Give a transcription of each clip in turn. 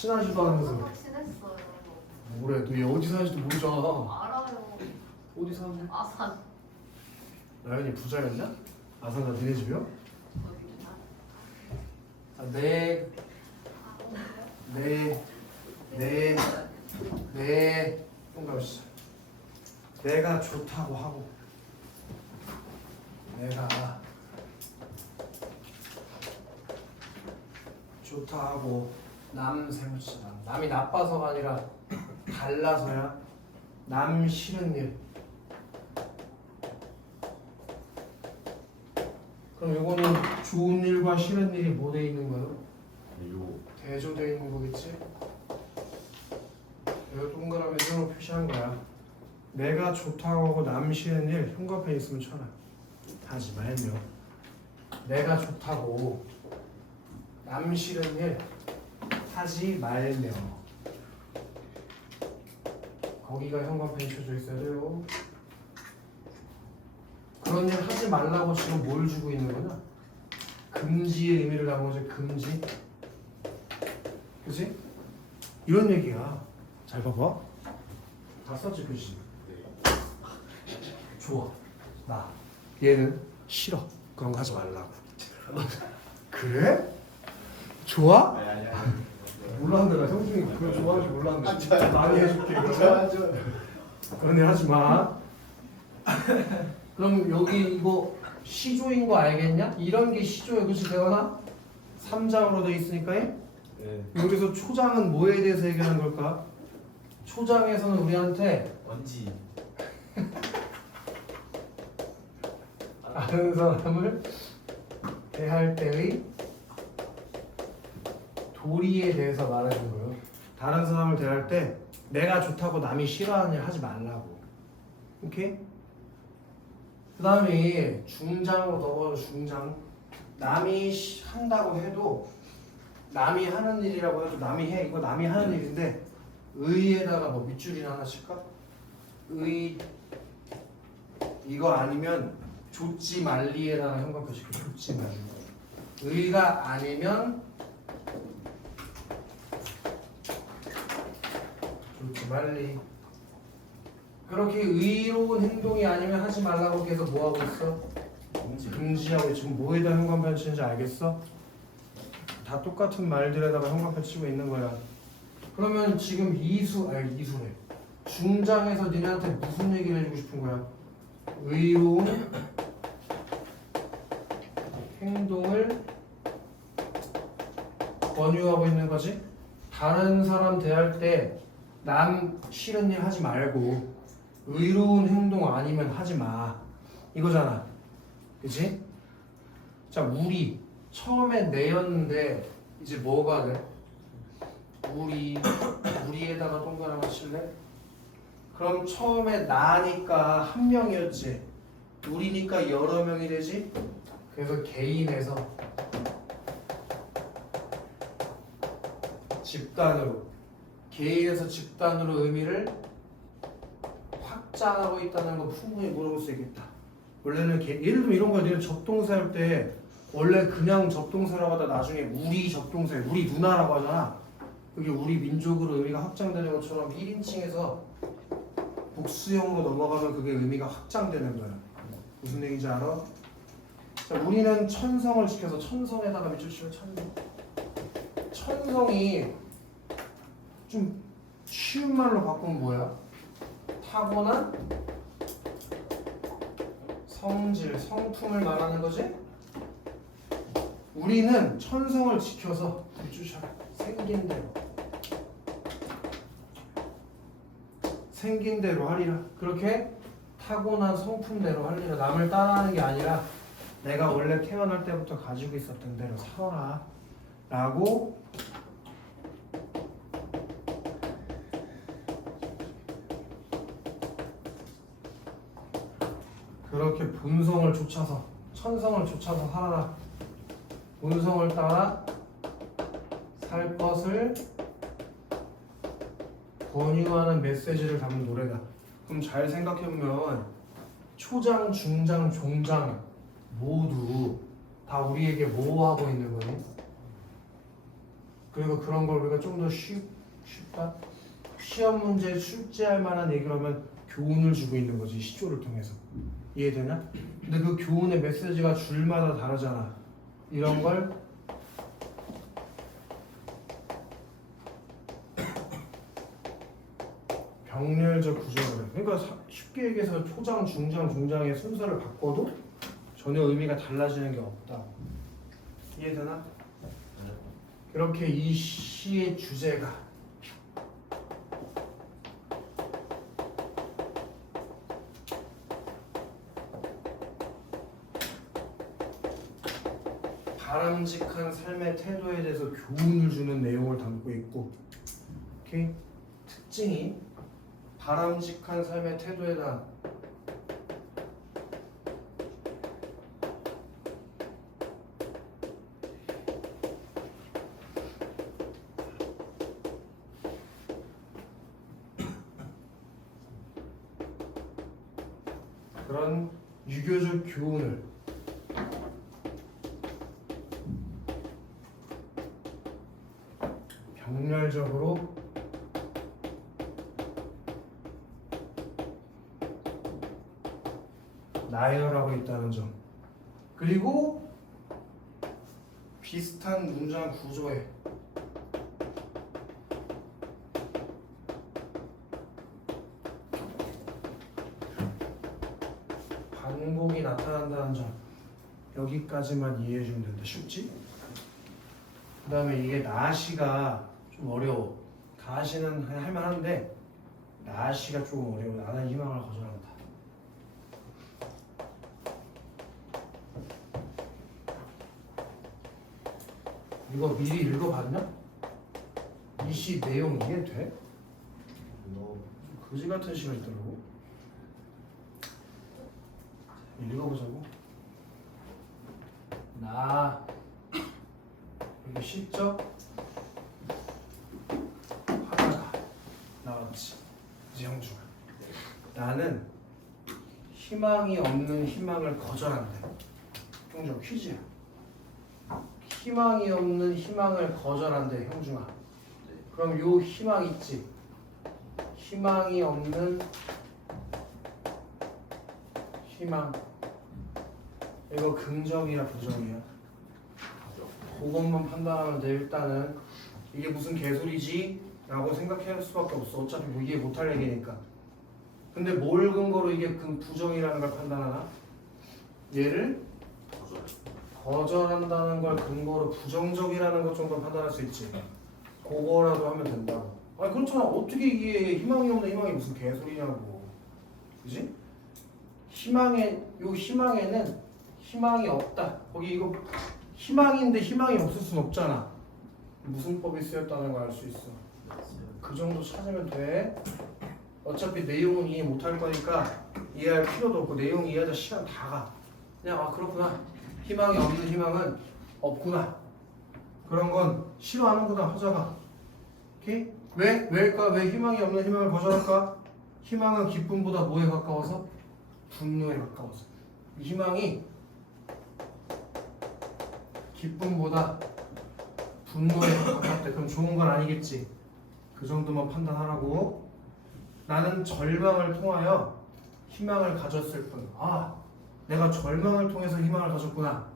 친하지도 않으면서 친했어요. 뭐래? 너 얘 어디 사는지도 모르잖아. 알아요. 어디 사는데? 아산 나연이 부자였냐? 아산가 니네 집이요? 어디나? 아, 네. 동갑시다. 내가 좋다고 하고 내가 좋다 하고 남 세우치다. 남이 나빠서가 아니라 달라서야. 남 싫은 일. 그럼 요거는 좋은 일과 싫은 일이 뭐 돼 있는 거예요? 대조되어 있는 거겠지? 이거 동그라미 으로 표시한 거야. 내가 좋다고 하고 남 싫은 일 형광펜 있으면 쳐라. 하지 말며. 내가 좋다고 남 싫은 일 하지 말며. 거기가 형광펜이 쳐져 있어야 돼요. 그런 일 하지 말라고 지금 뭘 주고 있는 거냐? 금지의 의미를 담은 거지. 금지. 그치? 이런 얘기야. 잘 봐봐. 다 썼지 표시. 좋아. 나. 얘는 싫어. 그런 거 하지 말라고. 그래? 좋아? 몰랐는데 나 형준이 그거 좋아하지 몰랐는데. 많이 해줄게. 그런 일 하지 마. 그럼 여기 이거 시조인 거 알겠냐? 이런 게 시조야. 그치 대원아? 3장으로 돼 있으니까 네. 여기서 초장은 뭐에 대해서 얘기하는 걸까? 초장에서는 우리한테 원지 다른 사람을 대할 때의 도리에 대해서 말해준 거예요. 다른 사람을 대할 때 내가 좋다고 남이 싫어하는 일 하지 말라고. 오케이? 그 다음에 중장으로 넘어가서 중장. 남이 한다고 해도 남이 하는 일이라고 해도 남이 해. 이거 남이 하는 일인데 의에다가 뭐 밑줄이나 하나 칠까? 의 이거 아니면 좋지 말리에다가 형광표 칠게. 좋지 말리. 의가 아니면 좋지 말리. 그렇게 의로운 행동이 아니면 하지 말라고 계속 뭐 하고 있어? 금지하고. 지금 뭐에다 형광펜 치는지 알겠어? 다 똑같은 말들에다가 형광펜 치고 있는 거야. 그러면 지금 이수래. 중장에서 니네한테 무슨 얘기를 해주고 싶은 거야? 의로운 행동을 권유하고 있는 거지? 다른 사람 대할 때 남 싫은 일 하지 말고 의로운 행동 아니면 하지 마. 이거잖아. 그치? 자, 우리 처음에 내였는데 이제 뭐가 돼? 우리에다가 동그라미 칠래? 그럼 처음에 나니까 한 명이었지. 우리니까 여러 명이 되지. 그래서 개인에서 집단으로, 개인에서 집단으로 의미를 확장하고 있다는 거 충분히 물어볼 수 있겠다. 원래는 예를 들면 이런 거야. 얘는 접동사 할 때 원래 그냥 접동사라고 하다 나중에 우리 접동사, 우리 누나라고 하잖아. 그게 우리 민족으로 의미가 확장되는 것처럼 1인칭에서 복수형으로 넘어가면 그게 의미가 확장되는 거야. 무슨 얘기인지 알아? 자, 우리는 천성을 지켜서 천성에다가 밑줄 치면 천성. 천성이 좀 쉬운 말로 바꾸면 뭐야? 타고난 성질, 성품을 말하는 거지? 우리는 천성을 지켜서 밑줄 생긴 대로. 생긴 대로 하리라. 그렇게 타고난 성품대로 하리라. 남을 따라하는 게 아니라 내가 원래 태어날 때부터 가지고 있었던 대로 살아라 라고 그렇게 본성을 쫓아서 천성을 쫓아서 살아라. 본성을 따라 살 것을 권유하는 메시지를 담은 노래다. 그럼 잘 생각해보면 초장, 중장, 종장 모두 다 우리에게 뭐 하고 있는 거니? 그리고 그런 걸 우리가 좀 더 쉽다? 시험 문제 출제할 만한 얘기를 하면 교훈을 주고 있는 거지, 시조를 통해서. 이해되나? 근데 그 교훈의 메시지가 줄마다 다르잖아. 이런 걸 병렬적 구조를 해. 그러니까 쉽게 얘기해서 초장, 중장, 중장의 순서를 바꿔도 전혀 의미가 달라지는 게 없다. 이해되나? 이렇게 이 시의 주제가 바람직한 삶의 태도에 대해서 교훈을 주는 내용을 담고 있고, 오케이? 특징이 바람직한 삶의 태도에 대한 그런 유교적 교훈을 병렬적으로 나열하고 있다는 점. 그리고 비슷한 문장 구조에 반복이 나타난다는 점. 여기까지만 이해해 주면 된다. 쉽지? 그 다음에 이게 나시가 좀 어려워. 다시는 그냥 할만한데 나시가 조금 어려워. 나는 희망을 거절한다. 이거 미리 읽어봤냐? 이 시 내용 이해돼? 거지 같은 시가 있더라고. 읽어보자고. 나 여기 시적 하나가 나왔지. 이제 형주가 나는 희망이 없는 희망을 거절한다. 형주가 퀴즈야. 희망이 없는 희망을 거절한대. 형중아. 그럼 요 희망 있지? 희망이 없는 희망, 이거 긍정이야 부정이야? 그것만 판단하면 돼. 일단은 이게 무슨 개소리지? 라고 생각할 수밖에 없어. 어차피 뭐 이해 못할 얘기니까. 근데 뭘 근거로 이게 부정이라는 걸 판단하나? 얘를 거절한다는 걸 근거로 부정적이라는 것 정도 판단할 수 있지. 그거라도 하면 된다고. 아니 그렇잖아. 어떻게 이게 희망이 없는 희망이 무슨 개소리냐고. 그지? 요 희망에는 희망이 없다. 거기 이거 희망인데 희망이 없을 순 없잖아. 무슨 법이 쓰였다는 걸 알 수 있어. 그 정도 찾으면 돼. 어차피 내용은 이해 못할 거니까 이해할 필요도 없고 내용 이해하다 시간 다 가. 그냥 아 그렇구나. 희망이 없는 희망은 없구나. 그런 건 싫어하는구나. 하자가. 오케이? 왜일까? 왜 희망이 없는 희망을 거절할까? 희망은 기쁨보다 뭐에 가까워서? 분노에 가까워서. 희망이 기쁨보다 분노에 가깝대. 그럼 좋은 건 아니겠지. 그 정도만 판단하라고. 나는 절망을 통하여 희망을 가졌을 뿐. 아, 내가 절망을 통해서 희망을 가졌구나.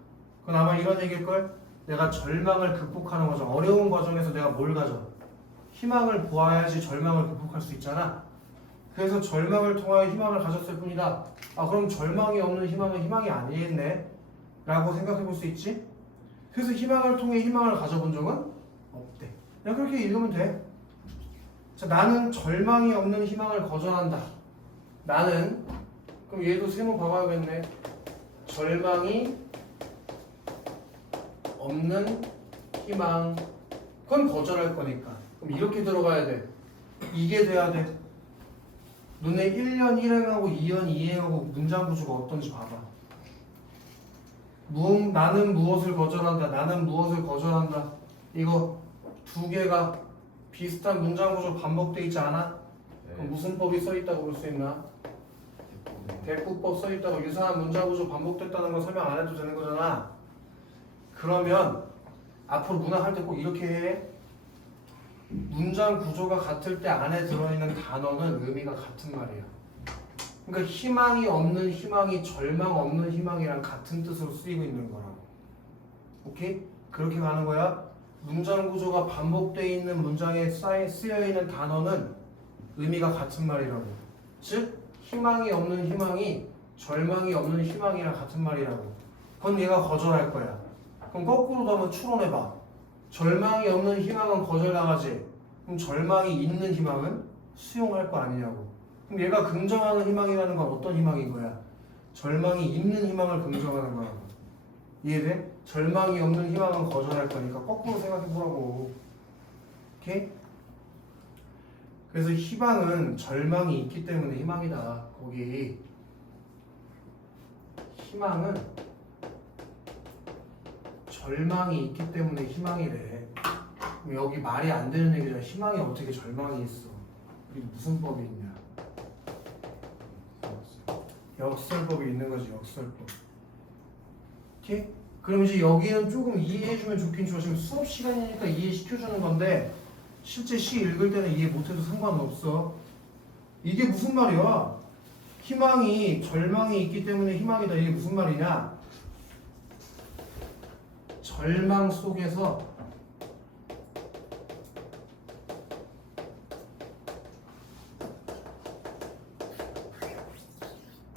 그건 아마 이런 얘기일걸? 내가 절망을 극복하는 과정, 어려운 과정에서 내가 뭘 가져? 희망을 보아야지 절망을 극복할 수 있잖아. 그래서 절망을 통하여 희망을 가졌을 뿐이다. 아, 그럼 절망이 없는 희망은 희망이 아니겠네? 라고 생각해 볼 수 있지? 그래서 희망을 통해 희망을 가져본 적은 없대. 그냥 그렇게 읽으면 돼. 자, 나는 절망이 없는 희망을 거절한다. 나는, 그럼 얘도 세모 봐봐야겠네. 절망이 없는 희망. 그건 거절할 거니까. 그럼 이렇게 들어가야 돼. 이게 돼야 돼. 눈에 1년 1행하고 2년 2행하고 문장 구조가 어떤지 봐봐. 나는 무엇을 거절한다. 나는 무엇을 거절한다. 이거 두 개가 비슷한 문장 구조 반복돼 있지 않아? 그럼 무슨 법이 써 있다고 볼 수 있나? 대꾸법 써 있다고. 유사한 문장 구조 반복됐다는 거 설명 안 해도 되는 거잖아. 그러면 앞으로 문항할 때 꼭 이렇게 해. 문장 구조가 같을 때 안에 들어있는 단어는 의미가 같은 말이야. 그러니까 희망이 없는 희망이 절망 없는 희망이랑 같은 뜻으로 쓰이고 있는 거라고. 오케이? 그렇게 가는 거야. 문장 구조가 반복되어 있는 문장에 쓰여 있는 단어는 의미가 같은 말이라고. 즉 희망이 없는 희망이 절망이 없는 희망이랑 같은 말이라고. 그건 얘가 거절할 거야. 그럼 거꾸로도 한번 추론해봐. 절망이 없는 희망은 거절당하지. 그럼 절망이 있는 희망은 수용할 거 아니냐고. 그럼 얘가 긍정하는 희망이라는 건 어떤 희망인 거야? 절망이 있는 희망을 긍정하는 거라고. 이해돼? 절망이 없는 희망은 거절할 거니까 거꾸로 생각해보라고. 오케이? 그래서 희망은 절망이 있기 때문에 희망이다. 거기 희망은 절망이 있기 때문에 희망이래. 여기 말이 안 되는 얘기잖아. 희망이 어떻게 절망이 있어? 이게 무슨 법이 있냐? 역설법이 있는 거지. 역설법. 오케이? 그럼 이제 여기는 조금 이해해주면 좋긴 좋아. 지금 수업 시간이니까 이해시켜주는 건데 실제 시 읽을 때는 이해 못해도 상관없어. 이게 무슨 말이야? 희망이 절망이 있기 때문에 희망이다. 이게 무슨 말이냐? 절망 속에서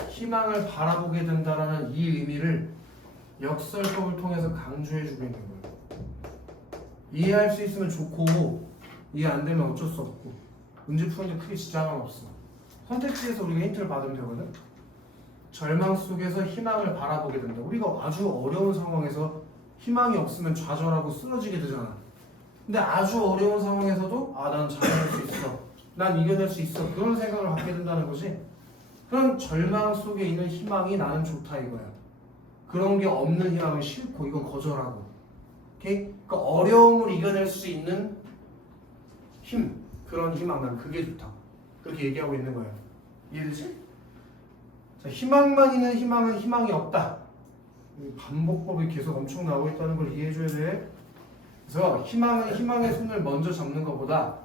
희망을 바라보게 된다라는 이 의미를 역설법을 통해서 강조해주고 있는 거예요. 이해할 수 있으면 좋고 이해 안 되면 어쩔 수 없고 문제 푸는데 크게 지장은 없어. 선택지에서 우리가 힌트를 받으면 되거든. 절망 속에서 희망을 바라보게 된다. 우리가 아주 어려운 상황에서 희망이 없으면 좌절하고 쓰러지게 되잖아. 근데 아주 어려운 상황에서도 난 잘할 수 있어, 난 이겨낼 수 있어, 그런 생각을 갖게 된다는 거지. 그런 절망 속에 있는 희망이 나는 좋다 이거야. 그런 게 없는 희망은 싫고 이건 거절하고. 오케이? 그러니까 어려움을 이겨낼 수 있는 힘, 그런 희망, 난 그게 좋다. 그렇게 얘기하고 있는 거야. 이해되지? 자, 희망만 있는 희망은 희망이 없다. 반복법이 계속 엄청 나오고 있다는 걸 이해해줘야 돼. 그래서 희망은 희망의 손을 먼저 잡는 것보다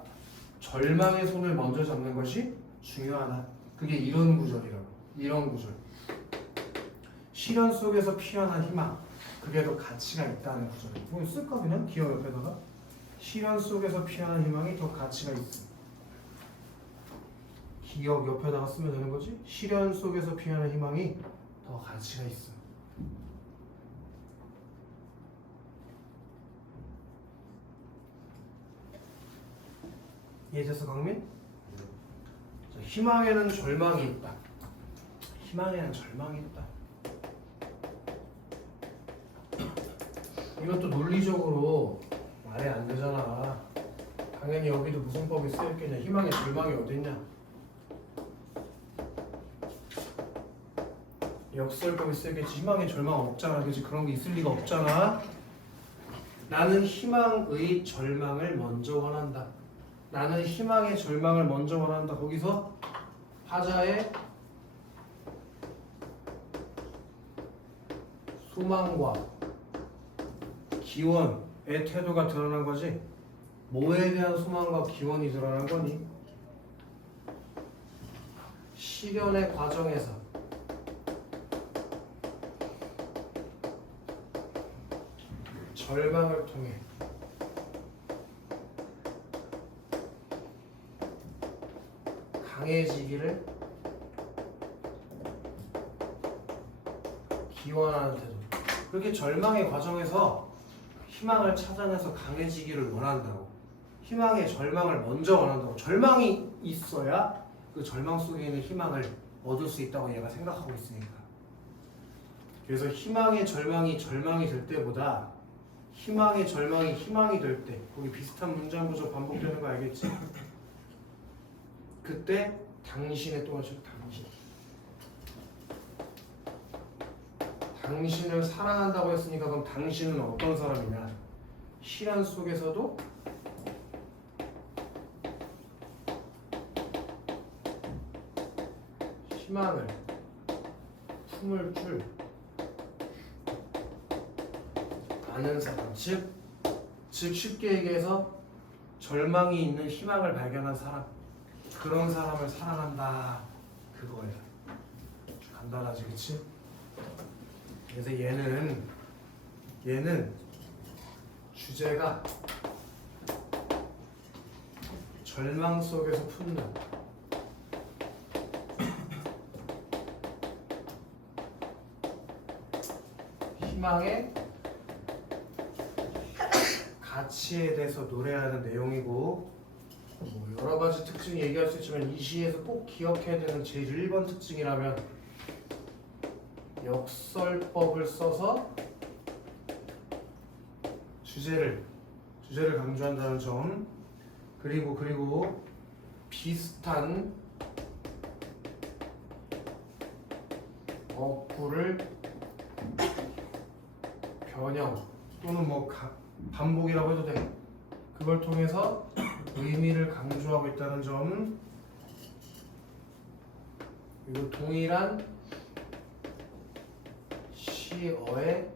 절망의 손을 먼저 잡는 것이 중요하다. 그게 이런 구절이라고. 이런 구절. 시련 속에서 피어난 희망, 그게 더 가치가 있다는 구절이에요. 뭐 쓸까 그냥? 기억 옆에다가. 시련 속에서 피어난 희망이 더 가치가 있어. 기억 옆에다가 쓰면 되는 거지. 시련 속에서 피어난 희망이 더 가치가 있어. 이해됐어, 강민? 자, 희망에는 절망이 있다. 희망에는 절망이 있다. 이것도 논리적으로 말이 안 되잖아. 당연히 여기도 무슨 법이 쓰였겠냐. 희망에 절망이 어딨냐. 역설법이 쓰였겠지. 희망에 절망 없잖아. 그치? 그런 게 있을 리가 없잖아. 나는 희망의 절망을 먼저 원한다. 나는 희망의 절망을 먼저 원한다. 거기서 하자의 소망과 기원의 태도가 드러난 거지. 뭐에 대한 소망과 기원이 드러난 거니? 시련의 과정에서 절망을 통해 강해지기를 기원하는 태도. 그렇게 절망의 과정에서 희망을 찾아내서 강해지기를 원한다고. 희망의 절망을 먼저 원한다고. 절망이 있어야 그 절망 속에 있는 희망을 얻을 수 있다고 얘가 생각하고 있으니까. 그래서 희망의 절망이 절망이 될 때보다 희망의 절망이 희망이 될 때, 거기 비슷한 문장 구조 반복되는 거 알겠지? 그때 당신의 또 하시고 당신을 사랑한다고 했으니까 그럼 당신은 어떤 사람이냐? 시련 속에서도 희망을 품을 줄 아는 사람. 즉 쉽게 얘기해서 절망이 있는 희망을 발견한 사람, 그런 사람을 사랑한다, 그거야. 간단하지, 그치? 그래서 얘는 주제가 절망 속에서 품는 희망의 가치에 대해서 노래하는 내용이고, 뭐 여러 가지 특징 얘기할 수 있지만 이 시에서 꼭 기억해야 되는 제일 1번 특징이라면 역설법을 써서 주제를 강조한다는 점, 그리고 비슷한 어구를 변형 또는 뭐 반복이라고 해도 돼. 그걸 통해서 의미를 강조하고 있다는 점, 그리고 동일한 시어의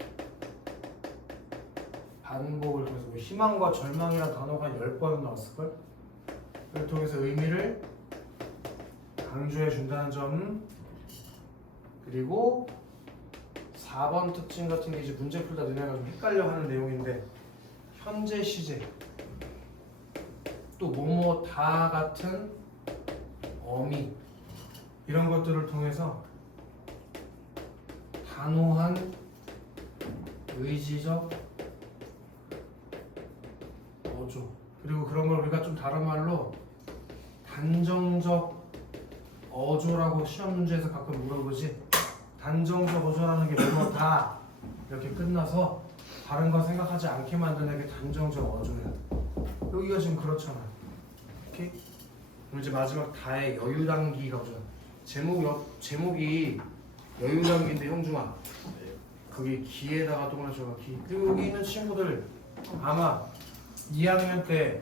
반복을 통해서 뭐 희망과 절망이라는 단어가 한 10번은 나왔을걸? 그걸 통해서 의미를 강조해 준다는 점, 그리고 4번 특징 같은 게 이제 문제 풀다 너네가 좀 헷갈려 하는 내용인데, 현재 시제 또 뭐뭐 다 같은 어미 이런 것들을 통해서 단호한 의지적 어조, 그리고 그런 걸 우리가 좀 다른 말로 단정적 어조라고 시험 문제에서 가끔 물어보지. 단정적 어조라는 게 뭐뭐 다 이렇게 끝나서 다른 거 생각하지 않게 만드는 게 단정적 어조야. 여기가 지금 그렇잖아. 오케이? 그럼 이제 마지막 다의 여유단기가 보자. 제목이 여유단기인데 형중아, 거기 기에다가 동그라져 기. 그리고 여기 있는 친구들 아마 2학년 때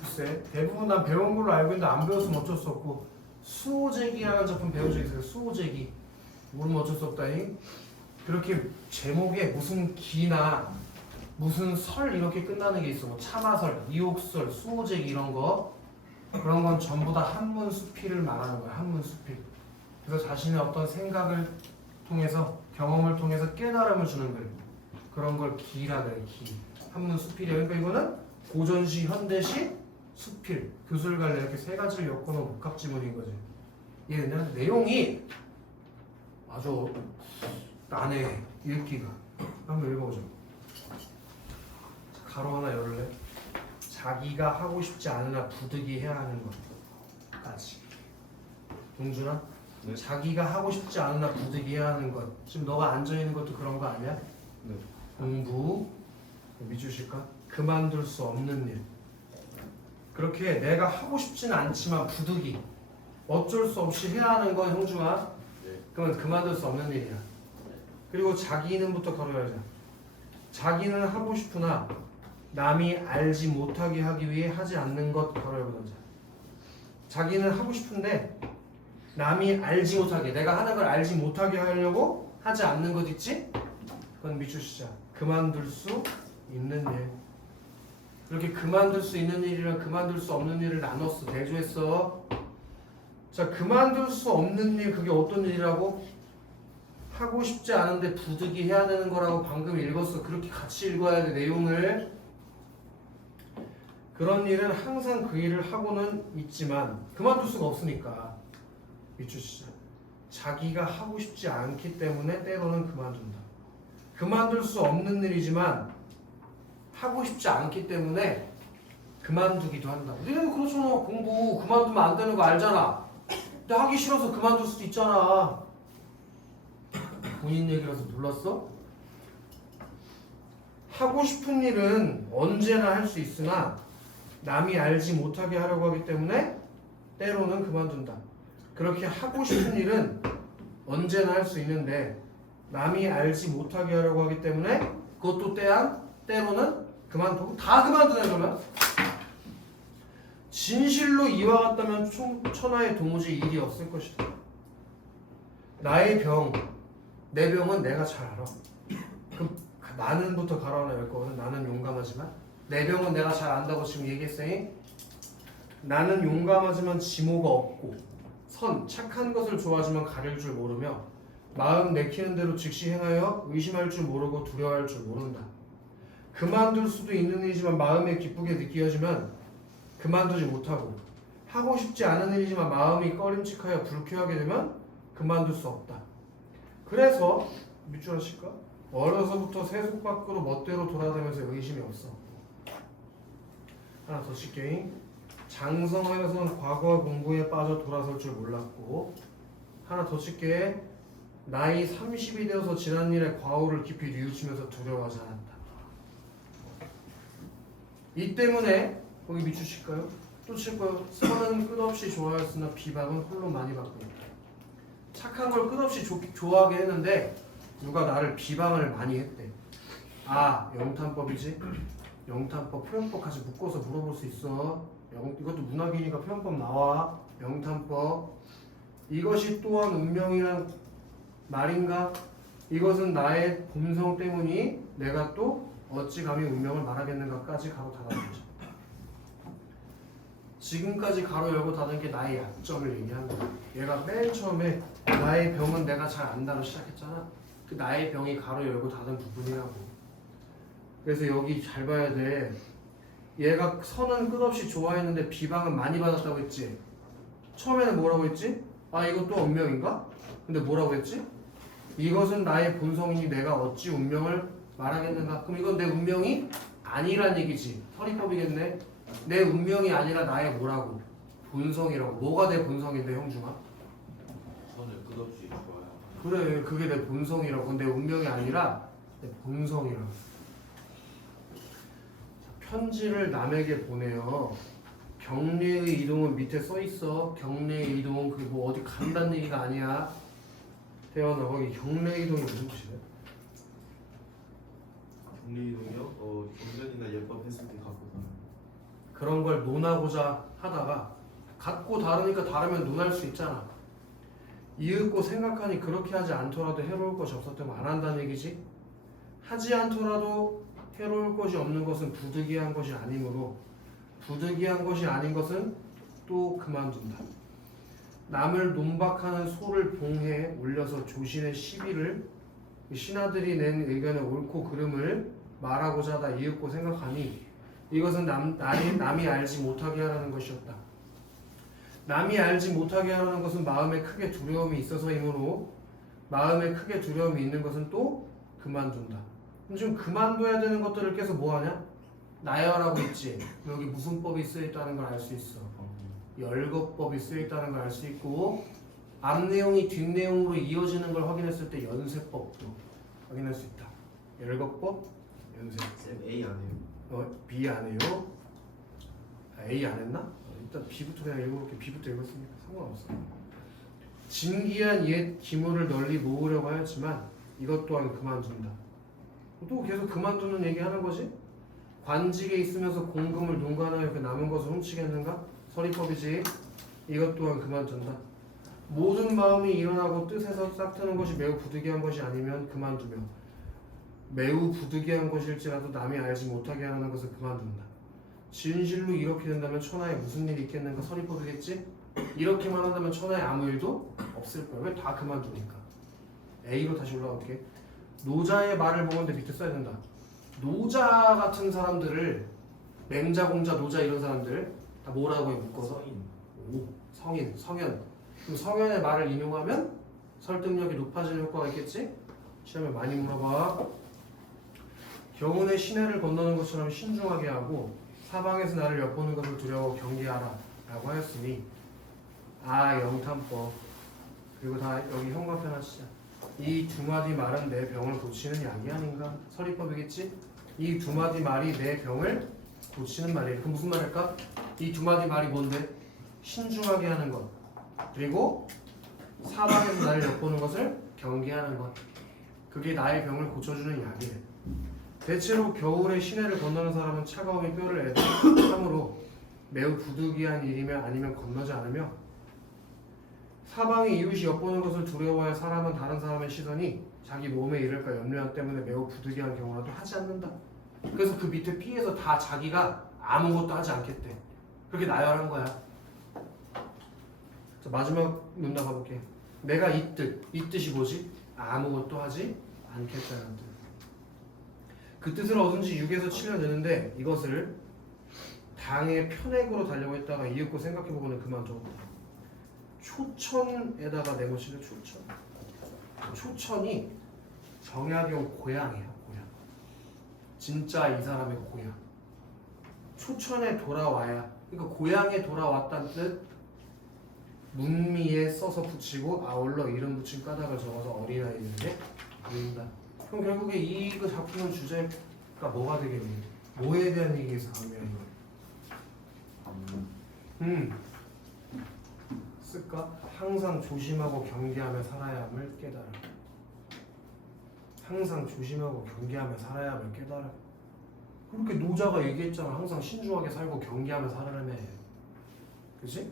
글쎄 대부분 난 배운 걸로 알고 있는데 안 배웠으면 어쩔 수 없고, 수호제기라는 작품 배운 적 있어요. 수호제기 모르면 어쩔 수 없다잉. 그렇게 제목에 무슨 기나 무슨 설 이렇게 끝나는 게 있어. 뭐 참화설, 이옥설, 수호제기 이런 거, 그런 건 전부 다 한문 수필을 말하는 거야. 한문 수필. 그래서 자신의 어떤 생각을 통해서, 경험을 통해서 깨달음을 주는 글, 그런 걸 기라 그래. 기. 한문 수필이야. 그러니까 이거는 고전시, 현대시, 수필, 교술갈래 이렇게 세 가지를 엮어놓은 복합지문인 거지. 얘는 내용이 아주 난해, 읽기가. 한번 읽어보자. 가로 하나 열래? 자기가 하고 싶지 않으나 부득이 해야 하는 것까지. 동준아? 네. 자기가 하고 싶지 않으나 부득이 해야 하는 것. 지금 너가 앉아있는 것도 그런 거 아니야? 네. 공부, 미주실까? 그만둘 수 없는 일. 그렇게 내가 하고 싶지는 않지만 부득이 어쩔 수 없이 해야 하는 건 형중아. 네. 그러면 그만둘 수 없는 일이야. 그리고 자기는부터 걸어야죠. 자기는 하고 싶으나 남이 알지 못하게 하기 위해 하지 않는 것 걸어보자. 자기는 하고 싶은데 남이 알지 못하게, 내가 하는 걸 알지 못하게 하려고 하지 않는 것 있지? 그건 미추시자. 그만둘 수 있는 일. 이렇게 그만둘 수 있는 일이랑 그만둘 수 없는 일을 나눴어. 대조했어. 자, 그만둘 수 없는 일, 그게 어떤 일이라고? 하고 싶지 않은데 부득이 해야 되는 거라고 방금 읽었어. 그렇게 같이 읽어야 돼, 내용을. 그런 일은 항상 그 일을 하고는 있지만 그만둘 수가 없으니까. 미추시자. 자기가 하고 싶지 않기 때문에 때로는 그만둔다. 그만둘 수 없는 일이지만 하고 싶지 않기 때문에 그만두기도 한다. 니네도 그렇잖아. 공부 그만두면 안 되는 거 알잖아. 근데 하기 싫어서 그만둘 수도 있잖아. 본인 얘기라서 놀랐어? 하고 싶은 일은 언제나 할 수 있으나 남이 알지 못하게 하려고 하기 때문에 때로는 그만둔다. 그렇게 하고 싶은 일은 언제나 할 수 있는데 남이 알지 못하게 하려고 하기 때문에 그것도 때로는 그만두고, 다 그만두네. 그러면 진실로 이와 같다면 천하에 도무지 일이 없을 것이다. 나의 병, 내 병은 내가 잘 알아. 그럼 나는부터 가라앉을 거거든. 나는 용감하지만 내 병은 내가 잘 안다고 지금 얘기했으니 나는 용감하지만 지모가 없고 착한 것을 좋아하지만 가릴 줄 모르며 마음 내키는 대로 즉시 행하여 의심할 줄 모르고 두려워할 줄 모른다. 그만둘 수도 있는 일이지만 마음에 기쁘게 느껴지면 그만두지 못하고 하고 싶지 않은 일이지만 마음이 꺼림칙하여 불쾌하게 되면 그만둘 수 없다. 그래서 밑줄 하실까? 어려서부터 세속 밖으로 멋대로 돌아다니면서 의심이 없어. 하나 더 칠게. 장성하여서는 과거와 공부에 빠져 돌아설 줄 몰랐고 하나 더 칠게. 나이 30이 되어서 지난 일의 과오를 깊이 뉘우치면서 두려워하지 않았다. 이 때문에 거기 밑줄 칠까요? 또 칠까요? 선은 끝없이 좋아하였으나 비방은 홀로 많이 받고 있다. 착한 걸 끝없이 좋아하게 했는데 누가 나를 비방을 많이 했대. 아, 영탄법이지? 영탄법, 표현법까지 묶어서 물어볼 수 있어. 이것도 문학이니까 표현법 나와. 영탄법. 이것이 또한 운명이란 말인가? 이것은 나의 본성 때문이 내가 또 어찌 감히 운명을 말하겠는가까지 가로 닫아주죠. 지금까지 가로 열고 닫은 게 나의 약점을 얘기한 거야. 얘가 맨 처음에 나의 병은 내가 잘 안다로 시작했잖아. 그 나의 병이 가로 열고 닫은 부분이라고. 그래서 여기 잘 봐야 돼. 얘가 선은 끝없이 좋아했는데 비방은 많이 받았다고 했지. 처음에는 뭐라고 했지? 아, 이것도 운명인가? 근데 뭐라고 했지? 이것은 나의 본성이니 내가 어찌 운명을 말하겠는가? 그럼 이건 내 운명이 아니란 얘기지. 서리법이겠네. 내 운명이 아니라 나의 뭐라고? 본성이라고. 뭐가 내 본성인데, 형준아? 선을 끝없이 좋아요. 그래, 그게 내 본성이라고. 그건 내 운명이 아니라 내 본성이라고. 편지를 남에게 보내요. 경례의 이동은 밑에 써 있어. 경례의 이동은 그 뭐 어디 간다는 얘기가 아니야. 태연아, 거기 경례의 이동이 무슨 뜻이래? 경리이동이요? 경전이나 예법 했을 때 갖고 가는. 그런 걸 논하고자 하다가 같고 다르니까 다르면 논할 수 있잖아. 이윽고 생각하니 그렇게 하지 않더라도 해로울 것이 없었다면 안 한다는 얘기지. 하지 않더라도 해로울 것이 없는 것은 부득이한 것이 아니므로 부득이한 것이 아닌 것은 또 그만둔다. 남을 논박하는 소를 봉해 올려서 조신의 시비를 신하들이 낸 의견의 옳고 그름을 말하고자 하다 이윽고 생각하니 이것은 남이 알지 못하게 하라는 것이었다. 남이 알지 못하게 하라는 것은 마음에 크게 두려움이 있어서이므로 마음에 크게 두려움이 있는 것은 또 그만둔다. 그럼 지금 그만둬야 되는 것들을 계속 뭐하냐? 나열하고 있지. 여기 무슨 법이 쓰여있다는 걸 알 수 있어. 열거법이 쓰여있다는 걸 알 수 있고 앞 내용이 뒷 내용으로 이어지는 걸 확인했을 때 연세법도 확인할 수 있다. 열거법, 연세. 쌤 A 안 해요? B 안 해요? A 안 했나? 일단 B부터 그냥 읽어볼게. B부터 읽었으니까 상관없어. 진기한 옛 기물을 널리 모으려고 하였지만 이것 또한 그만둔다. 또 계속 그만두는 얘기하는 거지? 관직에 있으면서 공금을 농간하여 그 남은 것을 훔치겠는가? 서리법이지. 이것 또한 그만둔다. 모든 마음이 일어나고 뜻에서 싹트는 것이 매우 부득이한 것이 아니면 그만두며 매우 부득이한 것일지라도 남이 알지 못하게 하는 것을 그만둔다. 진실로 이렇게 된다면 천하에 무슨 일이 있겠는가? 서리법이겠지? 이렇게만 한다면 천하에 아무 일도 없을 거야. 왜? 다 그만두니까. A로 다시 올라갈게. 노자의 말을 보는데 밑에 써야 된다. 노자 같은 사람들을 맹자, 공자, 노자 이런 사람들 다 뭐라고 해 묶어서? 성인. 오, 성인, 성현. 그럼 성현의 말을 인용하면 설득력이 높아지는 효과가 있겠지? 시험에 많이 물어봐. 경운의 시내를 건너는 것처럼 신중하게 하고 사방에서 나를 엿보는 것을 두려워 경계하라 라고 하였으니 아, 영탄법. 그리고 다 여기 형광펜 하시자. 이 두 마디 말은 내 병을 고치는 약이 아닌가? 서리법이겠지? 이 두 마디 말이 내 병을 고치는 말이에요. 그럼 무슨 말일까? 이 두 마디 말이 뭔데? 신중하게 하는 것, 그리고 사방에서 나를 엿보는 것을 경계하는 것. 그게 나의 병을 고쳐주는 약이래. 대체로 겨울에 시내를 건너는 사람은 차가움이 뼈를 애도함으로 매우 부득이한 일이면 아니면 건너지 않으며 사방의 이웃이 엿보는 것을 두려워해 사람은 다른 사람의 시선이 자기 몸에 이를까 염려함 때문에 매우 부득이한 경우라도 하지 않는다. 그래서 그 밑에 P에서 다 자기가 아무것도 하지 않겠대. 그렇게 나열한 거야. 자, 마지막 문장 가볼게. 내가 이 뜻이 뭐지? 아무것도 하지 않겠다는 뜻. 그 뜻을 얻은지 6에서 7년 되는데 이것을 당의 편액으로 달려고 했다가 이윽고 생각해보고는 그만뒀다. 초천에다가 네모치는 초천. 초천이 정약용 고향이야. 고향. 진짜 이 사람의 고향. 초천에 돌아와야. 그러니까 고향에 돌아왔다는 뜻. 문미에 써서 붙이고 아울러 이름 붙인 까닭을 적어서 어린아이인데 보인다. 그럼 결국에 이 작품의 주제가 뭐가 되겠니? 뭐에 대한 얘기에서 하면 쓸까? 항상 조심하고 경계하며 살아야 함을 깨달아. 항상 조심하고 경계하며 살아야 함을 깨달아. 그렇게 노자가 얘기했잖아. 항상 신중하게 살고 경계하며 살아라며. 그치?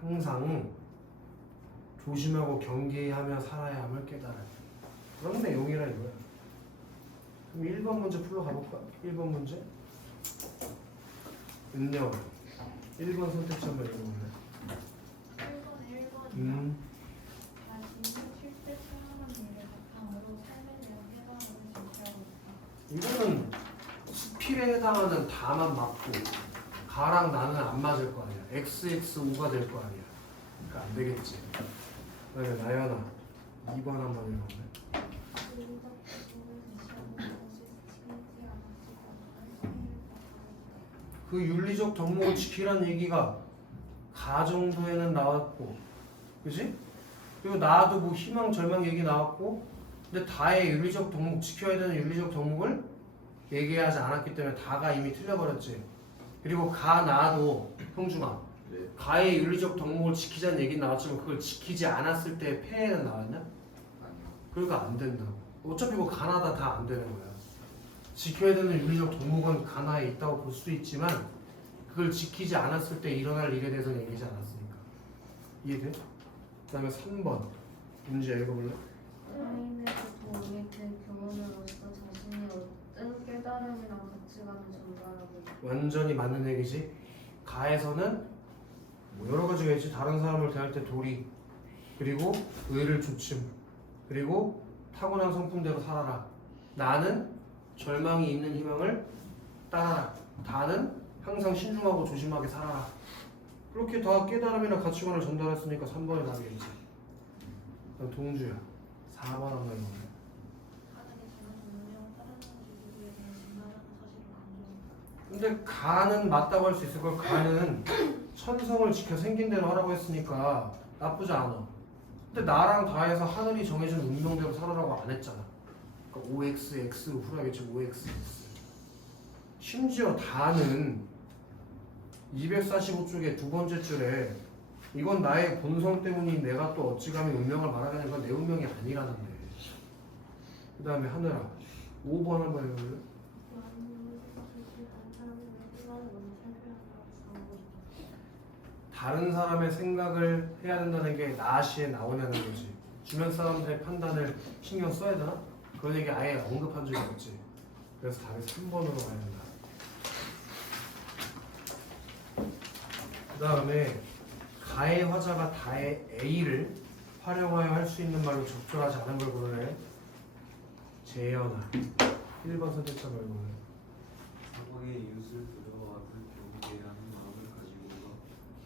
항상 조심하고 경계하며 살아야 함을 깨달아. 그런 내용이라 이거야. 그럼 1번 문제 풀러 가볼까? 1번 문제. 은영 1번 선택지 한번 읽어볼래? 1번에 1번이요. 자신이 실제 체험한 일을 바탕으로 삶에 대한 해방을 제시하고 있다. 이거는 수필에 해당하는 다만 맞고 가랑 나는 안 맞을 거 아니야. XXO가 될 거 아니야. 그러니까 안 되겠지. 그다음에 나연아 2번 한번 읽어볼래? 그 윤리적 덕목을 지키라는 얘기가 가 정도에는 나왔고, 그지? 그리고 나도 뭐 희망 절망 얘기 나왔고, 근데 다의 윤리적 덕목 지켜야 되는 윤리적 덕목을 얘기하지 않았기 때문에 다가 이미 틀려버렸지. 그리고 가 나도 형중아, 네. 가의 윤리적 덕목을 지키자는 얘기 나왔지만 그걸 지키지 않았을 때 폐해는 나왔냐? 아니요. 그러니까 안 된다고. 어차피 뭐 가나다 다 안 되는 거야. 지켜야 되는 윤리적 덕목은 가나에 있다고 볼 수 있지만 그걸 지키지 않았을 때 일어날 일에 대해서는 얘기하지 않았으니까. 이해돼? 그 다음에 3번 문제 읽어볼래? 타인에게 도움이 된 경험으로서 자신이 얻은 깨달음이나 가치관을 전달하고 있다. 완전히 맞는 얘기지. 가에서는 뭐 여러 가지가 있지. 다른 사람을 대할 때 도리, 그리고 의를 조침, 그리고 타고난 성품대로 살아라. 나는 절망이 있는 희망을 따라라. 다는 항상 신중하고 조심하게 살아라. 그렇게 다 깨달음이나 가치관을 전달했으니까 3번이 답이겠지. 그럼 동주야 4번 한번 읽어볼래? 가족의 작은 운명을 따르는 이유에 대해 진단하는 사실을 강조한다. 근데 가는 맞다고 할 수 있을 걸. 가는 천성을 지켜 생긴 대로 하라고 했으니까 나쁘지 않아. 근데 나랑 다해서 하늘이 정해준 운명대로 살아라고 안 했잖아. 그러니까 OXX 후라겠지. OXX. 심지어 다는 245쪽의 두 번째 줄에 이건 나의 본성 때문인 내가 또 어찌 감히 운명을 말하는 건 내 운명이 아니라는데. 그 다음에 하늘아 5번 한번 해볼래? 다른 사람의 생각을 해야 된다는 게 나시에 나오냐는 거지. 주변 사람들의 판단을 신경 써야 되나? 그런 얘기 아예 언급한 적이 없지. 그래서 답이 3번으로 가야 된다. 그 다음에 가의 화자가 다의 A를 활용하여 할 수 있는 말로 적절하지 않은 걸 고르래. 재현아 1번 선택자 말고. 상황의 이웃을 두려워하는 경계하는 마음을 가지고서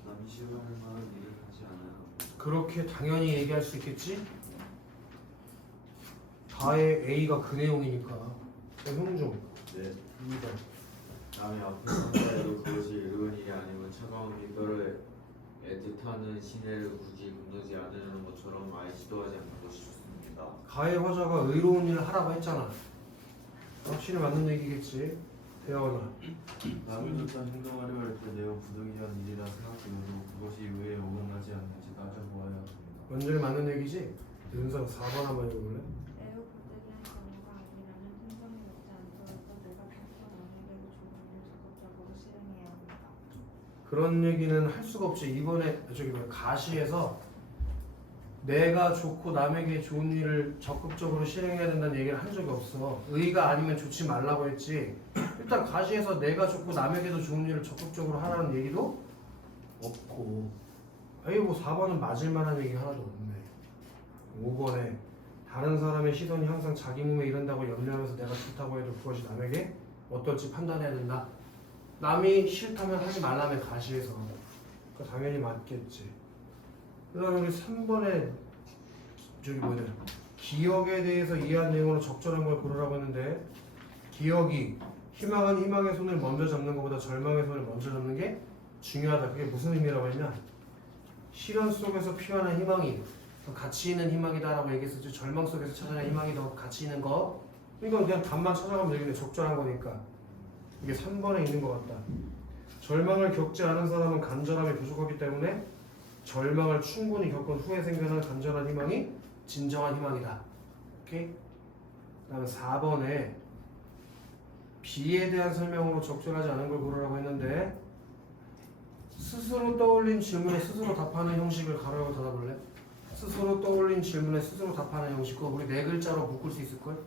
남이 싫어할 만한 일을 하지 않아요. 그렇게 당연히 얘기할 수 있겠지? 다의 A가 그 내용이니까. 형중 네. 2번. 남의 아픈 상사에도 그것이 이르는 일이 아니면 차가운 이별을 애틋하는 시내를 굳이 건너지 않으려는 것처럼 아예 시도하지 않는 것이 좋습니다. 가의 화자가 의로운 일을 하라고 했잖아. 확실히 맞는 얘기겠지. 대원아 남을 좋다 행동하려 할 때 내가 부득이한 일이라 생각되어도 그것이 의에 어긋나지 않는지 따져보아야 합니다. 완전히 맞는 얘기지? 윤서 4번 한번 읽어볼래? 매우 부득이한 경우가 아니라면 행동이 맞지 않더라도 내가 평소 남에게 좋은 일을 적극적으로 실행해야 합니다. 그런 얘기는 할 수가 없지. 이번에 저기 뭐야 가시에서 내가 좋고 남에게 좋은 일을 적극적으로 실행해야 된다는 얘기를 한 적이 없어. 의가 아니면 좋지 말라고 했지. 일단 가시에서 내가 좋고 남에게도 좋은 일을 적극적으로 하라는 얘기도 없고. 아이고 4번은 맞을 만한 얘기 하나도 없네. 5번에 다른 사람의 시선이 항상 자기 몸에 이른다고 염려하면서 내가 좋다고 해도 그것이 남에게 어떨지 판단해야 된다. 남이 싫다면 하지 말라며 가시에서. 그 당연히 맞겠지. 그 다음에 우리 3번에 저기 뭐냐 기억에 대해서 이해한 내용으로 적절한 걸 고르라고 했는데 기억이 희망은 희망의 손을 먼저 잡는 것보다 절망의 손을 먼저 잡는 게 중요하다. 그게 무슨 의미라고 했냐? 시련 속에서 피어난 희망이 더 가치 있는 희망이다라고 얘기했었지. 절망 속에서 찾아낸 희망이 더 가치 있는 거. 이건 그냥 답만 찾아가면 되겠네. 적절한 거니까. 이게 3번에 있는 것 같다. 절망을 겪지 않은 사람은 간절함이 부족하기 때문에 절망을 충분히 겪은 후에 생겨난 간절한 희망이 진정한 희망이다. 오케이? 그 다음에 4번에 비에 대한 설명으로 적절하지 않은 걸 고르라고 했는데 스스로 떠올린 질문에 스스로 답하는 형식을 가로하고 닫아볼래? 스스로 떠올린 질문에 스스로 답하는 형식. 그거 우리 4글자로 묶을 수 있을걸?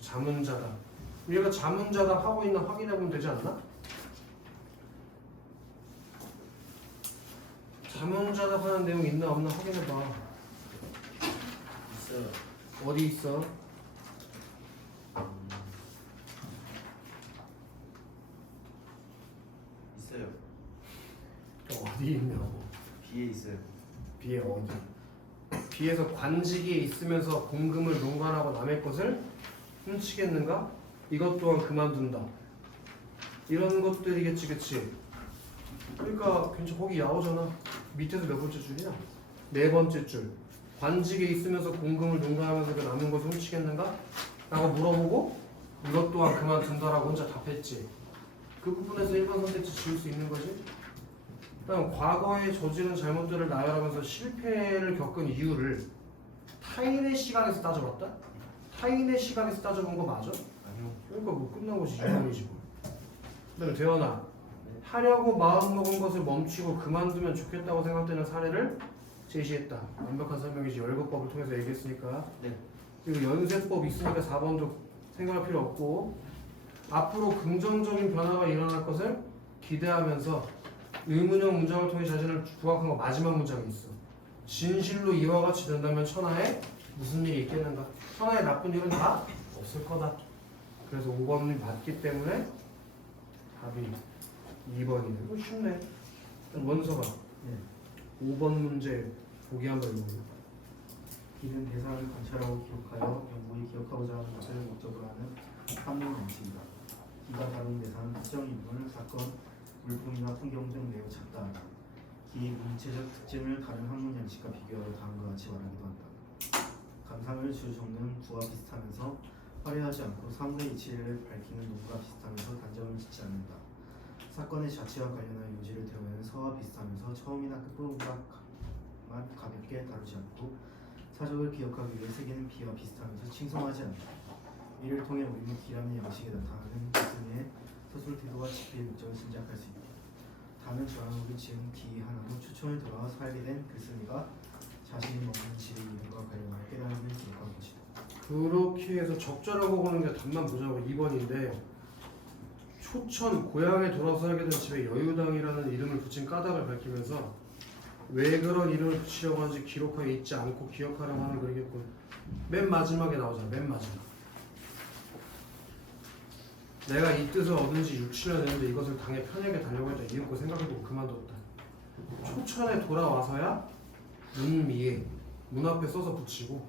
자문자다. 우리가 자문자다 하고 있나 확인해보면 되지 않나? 자문자다 하는 내용 있나 없나 확인해봐. 있어요. 어디 있어? 있어요. 어디 있냐고. B에 있어요. 비에 어디? 비에서 관직이 있으면서 공금을 농간하고 남의 것을 훔치겠는가? 이것 또한 그만둔다. 이런 것들이겠지, 그치? 그러니까 괜찮. 거기 나오잖아. 밑에서 몇 번째 줄이야? 4번째 줄. 관직에 있으면서 공금을 농간하면서 그 남은 것을 훔치겠는가? 라고 물어보고 이것 또한 그만둔다라고 혼자 답했지. 그 부분에서 1번 선택지 지울 수 있는 거지. 그다음 과거에 저지른 잘못들을 나열하면서 실패를 겪은 이유를 타인의 시각에서 따져봤다? 타인의 시각에서 따져본 거 맞아? 아니요. 그러니까 뭐 끝난 것이 2번이지 뭐. 그다음에 대현아, 하려고 마음먹은 것을 멈추고 그만두면 좋겠다고 생각되는 사례를 제시했다. 완벽한 설명이지. 열거법을 통해서 얘기했으니까. 네. 그리고 연쇄법 있으니까 4번도 생각할 필요 없고, 앞으로 긍정적인 변화가 일어날 것을 기대하면서 의문형 문장을 통해 자신을 부각한 거 마지막 문장이 있어. 진실로 이와 같이 된다면 천하에 무슨 일이 있겠는가? 천하에 나쁜 일은 다 없을 거다. 그래서 5번이 맞기 때문에 답이 2번이네. 이거 쉽네. 원서가 5번 문제 보기 한번 읽어볼게요. 길은 대상을 관찰하고 기억하여 영원히 기억하고자 하는 것을 목적으로 하는 판문을 넘칩니다. 기가 다룬 대상은 특정 인물, 사건, 물품이나 풍경 등 매우 작다. 기의 문체적 특징을 다른 학문 양식과 비교하여 다음과 같이 말하기도 한다. 감상을 주 적는 부와 비슷하면서 화려하지 않고 사물의 이치를 밝히는 논과 비슷하면서 단정을 짓지 않는다. 사건의 자치와 관련한 요지를 드러내는 서와 비슷하면서 처음이나 끝부분만 가볍게 다루지 않고 사적을 기억하기 위해 새기는 비와 비슷하면서 칭송하지 않는다. 이를 통해 우리는 기라는 양식에 나타나는 기승의 서술 태도와 집필의 목적을 짐작할 수 있다. 다는 저항으로 지은 기 하나로 추천을 들어와 살게 된 글쓴이가 자신이 먹는 지의 이름과 관련하여 깨달음을 기록한 것이다. 그렇게 해서 적절하고 보는 게 답만 보자고 2번인데, 초천 고향에 돌아서 살게 된 집에 여유당이라는 이름을 붙인 까닭을 밝히면서 왜 그런 이름을 붙이려고 하는지 기록하여 잊지 않고 기억하라고 하는 글이겠군. 맨 마지막에 나오잖아. 맨 마지막. 내가 이 뜻을 얻은 지 6, 7년 됐는데 이것을 당에 편하게 달려고 했다. 이윽고 생각해보고 그만뒀다. 초천에 돌아와서야 문미에 문 앞에 써서 붙이고,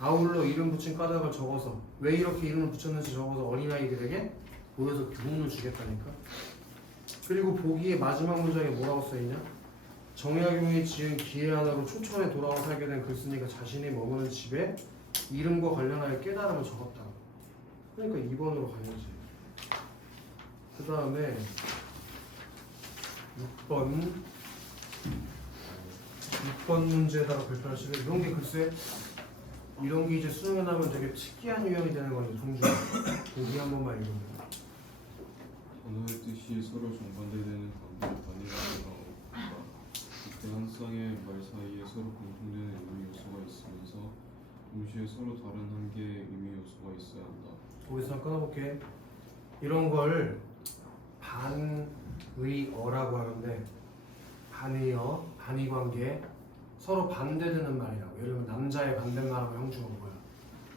아울러 이름 붙인 까닭을 적어서 왜 이렇게 이름을 붙였는지 적어서 어린아이들에게 보여서 교훈을 주겠다니까. 그리고 보기에 마지막 문장에 뭐라고 써있냐? 정약용이 지은 기회 하나로 초천에 돌아와 살게 된 글쓴이가 자신이 머무는 집에 이름과 관련하여 깨달음을 적었다. 그러니까 2번으로 가야지. 그 다음에 6번 문제에다가 별표를 치면 이런 게 글쎄, 이런 게 이제 수능에 나면 되게 특이한 유형이 되는 건데, 동주 보기 한 번만 읽어보자. 언어의 뜻이 서로 정반대되는 관계를 단일화하거나 이때 한 이상의 말 사이에 서로 공통되는 의미 요소가 있으면서 동시에 서로 다른 한 개의 의미 요소가 있어야 한다. 거기서 끊어볼게. 이런 걸 반의어라고 하는데, 반의어, 반의관계, 서로 반대되는 말이라고. 예를 들면 남자의 반대말하고 형중은 뭐야?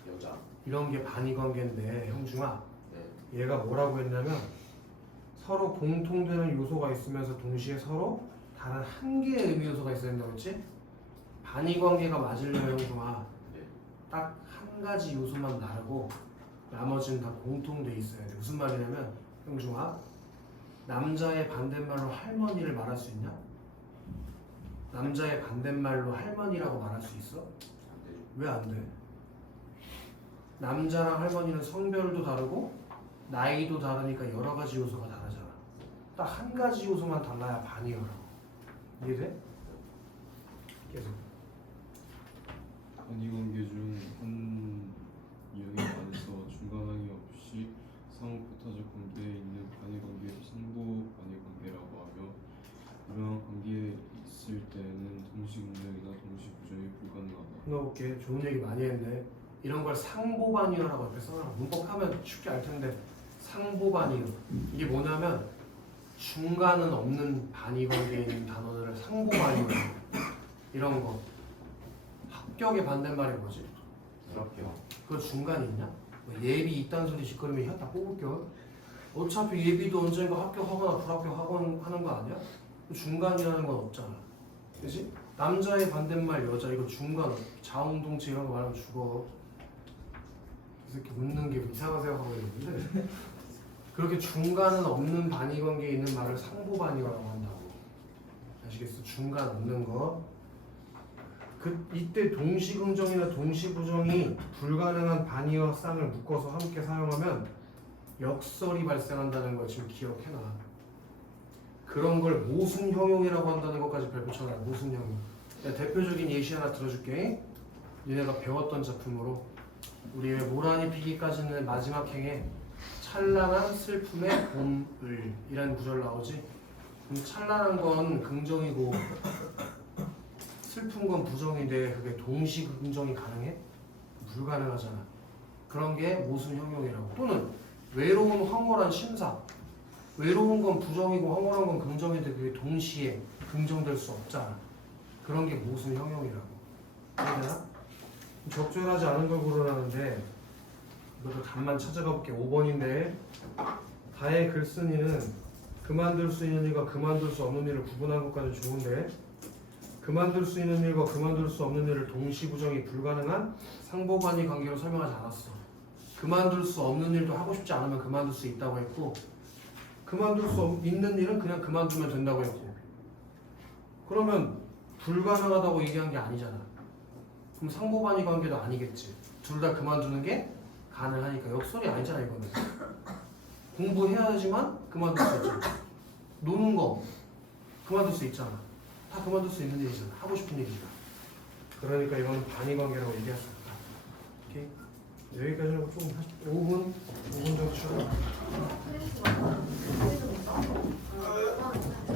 여자. 이런 게 반의관계인데 형중아, 네. 얘가 뭐라고 했냐면 서로 공통되는 요소가 있으면서 동시에 서로 다른 한 개의 의미 요소가 있어야 된다고 했지? 반의관계가 맞으려면 형중아, 네. 딱 한 가지 요소만 다르고 나머지는 다 공통돼 있어야 돼. 무슨 말이냐면 형중아, 남자의 반대말로 할머니를 말할 수 있냐? 남자의 반대말로 할머니라고 말할 수 있어? 안 되죠. 왜 안 돼? 남자랑 할머니는 성별도 다르고 나이도 다르니까 여러 가지 요소가 다르잖아. 딱 한 가지 요소만 달라야 반이어라고. 이해돼? 계속. 반의관계 중 한 이형의 반에서 중간항이 없이 상호부타적 관계에 있는 반의관계를 상보 반의관계라고 하며 이러한 관계에 있을 때는 동시운동이나 동시부정이 불가능하다. 끊어볼게. 좋은 얘기 많이 했네. 이런 걸 상보반이어라고 이렇게 써놔. 문법하면 쉽게 알 텐데 상보반이어. 이게 뭐냐면 중간은 없는 반의관계에 있는 단어들을 상보반이어. 이런 거. 합격의 반대말이 뭐지? 불합격. 그거 중간이 있냐? 뭐 예비 이딴 소리 짓거리면 혀 다 뽑을겨. 어차피 예비도 언젠가 합격하거나 불합격하거나 하는 거 아니야? 중간이라는 건 없잖아. 그치? 남자의 반대말 여자 이거 중간 자웅동체 이런 거 말하면 죽어. 이렇게 웃는 게 이상한 생각하고 있는데 그렇게 중간은 없는 반의관계에 있는 말을 상보반의어라고 한다고. 아시겠어? 중간 없는 거. 이때 동시긍정이나 동시부정이 불가능한 반의어 쌍을 묶어서 함께 사용하면 역설이 발생한다는 걸 지금 기억해놔. 그런 걸 모순형용이라고 한다는 것까지 별붙여놔. 모순형용. 내가 대표적인 예시 하나 들어줄게. 니네가 배웠던 작품으로 우리의 모란이 피기까지는 마지막 행에 찬란한 슬픔의 봄을 이라는 구절 나오지. 그럼 찬란한 건 긍정이고 슬픈 건 부정인데 그게 동시 긍정이 가능해? 불가능하잖아. 그런 게 모순형용이라고. 또는 외로운 황홀한 심사. 외로운 건 부정이고 황홀한 건 긍정인데 그게 동시에 긍정될 수 없잖아. 그런 게 모순형용이라고. 이해되나? 적절하지 않은 걸 고르라는데 이것도 답만 찾아가 볼게. 5번인데 다의 글쓴이는 그만둘 수 있는 일과 그만둘 수 없는 일을 구분한 것까지 좋은데 그만둘 수 있는 일과 그만둘 수 없는 일을 동시부정이 불가능한 상보관의 관계로 설명하지 않았어. 그만둘 수 없는 일도 하고 싶지 않으면 그만둘 수 있다고 했고 그만둘 수 있는 일은 그냥 그만두면 된다고 했고 그러면 불가능하다고 얘기한 게 아니잖아. 그럼 상보관의 관계도 아니겠지. 둘 다 그만두는 게 가능하니까 역설이 아니잖아 이거는. 공부해야지만 그만둘 수 있잖아. 노는 거 그만둘 수 있잖아. 다 그만둘 수 있는 일이잖아. 하고 싶은 일이잖아. 그러니까 이거는 반의관계라고 얘기할 수 없다. 오케이? 여기까지 하고 좀 5분 정도 쉬어.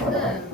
네.